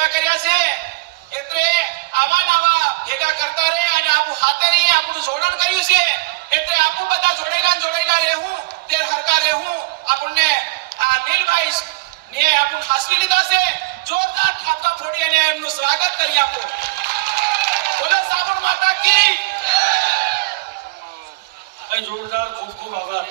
નીલભાઈ સોની આજે આપણને અહીં ભેગા કર્યા છે એટલે આવા નવા ભેગા કરતા રહે અને આપણું હાથે રહી આપણું જોડણ કર્યું છે એટલે આપણું બધા જોડેલા ને જોડેલા રહેવું તે હરકા રહેવું આપણને આ નીલભાઈ ને આપણું હાસવી લીધા છે જોરદાર ઠાપકા ફોડી અને એમનું સ્વાગત કરી આપો બોલો સાબણ માતા કી અહીં જોરદાર ખૂબ ખૂબ આભાર